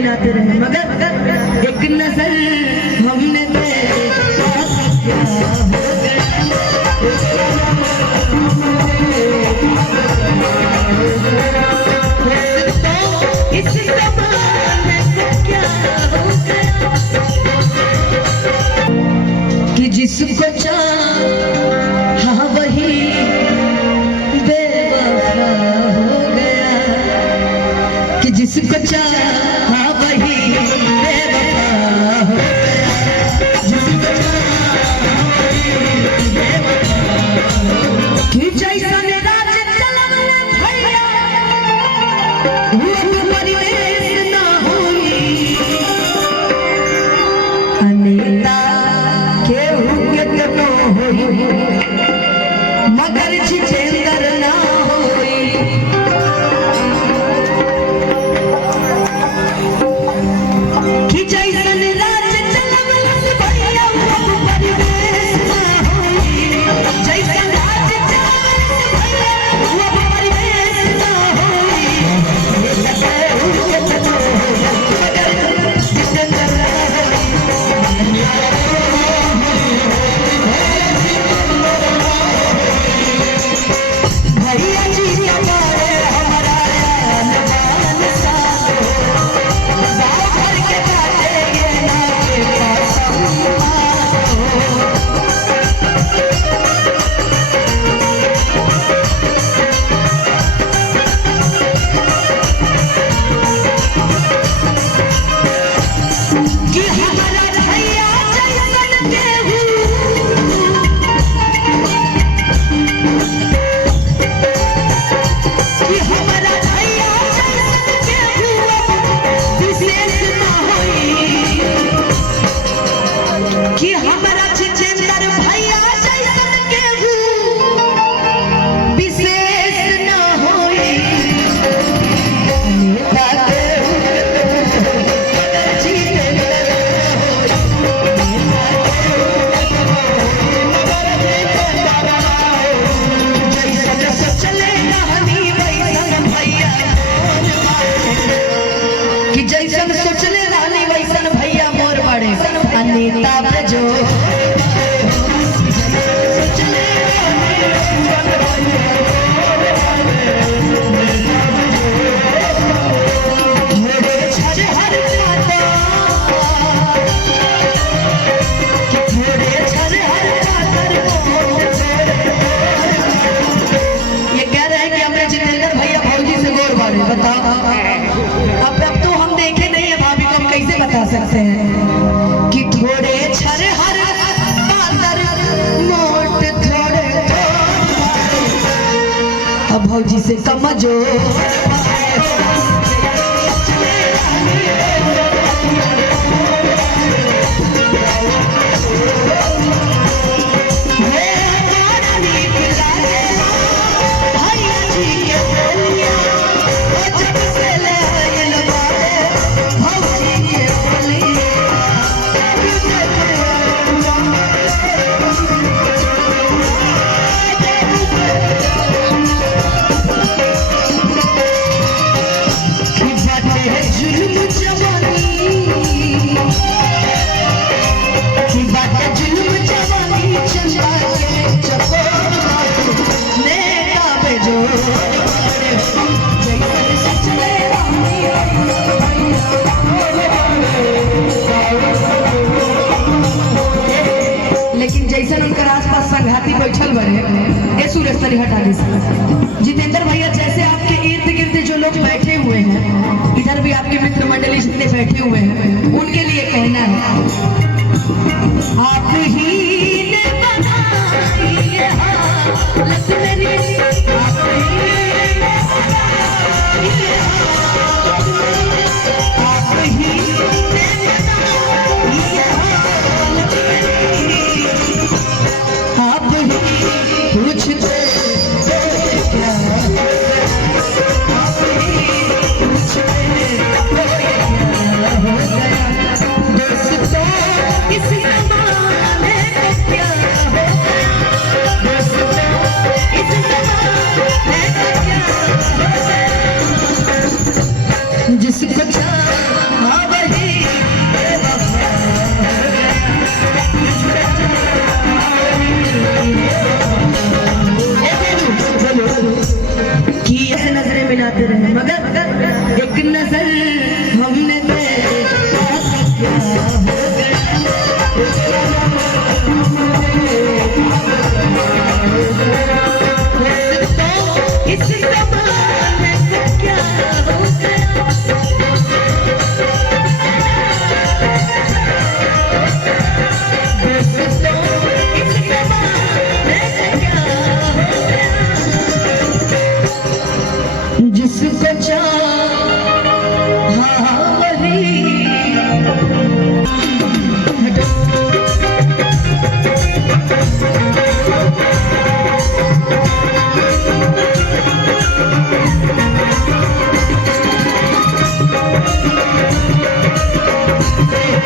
मिलाते रहे, मगर एक नजर हमने देखा क्या हो गया। इस ज़माने को क्या हो गया कि जिसको चाहा वही बेवफा हो गया, कि जिसको चाहा वही बेवफा हो गया, जिसको चाहा वही बेवफा हो गया। कि जैसा मेरा चलन भैया वो परिवेश ना हुई, अनेता मगर जितेंद्र ना होई, कि जैसन राज चलवलस भैया वो परिवेश ना होई, जैसन राज चलवलस भैया वो परिवेश ना होई, मगर जितेंद्र ना होई। भैया जी हमारे हमारा अनजान साथ गाँव भर के काटेंगे ना के कसम। कि हमारा भैया जैसन केहू कि हमारा जितेंद्र भैया जैसन केहू विशेष न होई, नेता केहू मगर जितेंद्र होई, जैसन सोचले रहनी वैसन भैया मोर बाड़े, कि जैसन सोचले रहनी वैसन भैया मोर बाड़े। नेता पे जो ये कह रहे हैं कि हमने जितेंद्र भैया भौजी से गोर बाड़े। बताओ अब तो हम देखे नहीं है भाभी को, हम कैसे बता सकते हैं कि थोड़े छर हर पातर मोट थोड़े अब भौजी से समझो। लेकिन जैसन उनकर आसपास संघाती बैठल बड़े, सूरज तरी हटा दी। जितेंद्र भैया जैसे आपके इर्द गिर्द जो लोग बैठे हुए हैं, इधर भी आपके मित्र मंडली जितने बैठे हुए हैं, उनके लिए कहना है आप ही ने बनाई ये हालत मेरी, आप ही ने बनाई ये हालत, आप ही ने बनाई ये हालत मेरी, आप ही पूछते क्या, आप ही पूछते हो क्या हो गया। दोस्तों इस ज़माने को क्या हो गया, दोस्तों इस ज़माने को क्या हो गया, जिसको चाहा मगर एक नजर हमने देखा तो क्या हो गया। इस जमाने से क्या हो गया। जिसको चाहा वही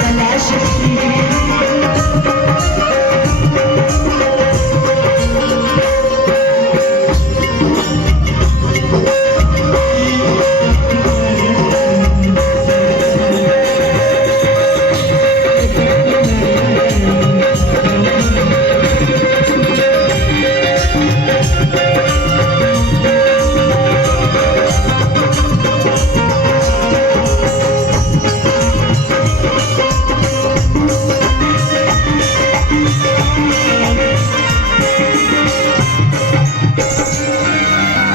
तलाश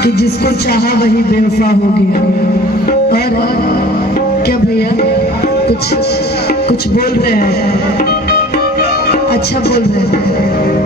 कि जिसको चाहा वही बेवफा हो गया। और क्या भैया कुछ बोल रहे हैं, अच्छा बोल रहे हैं।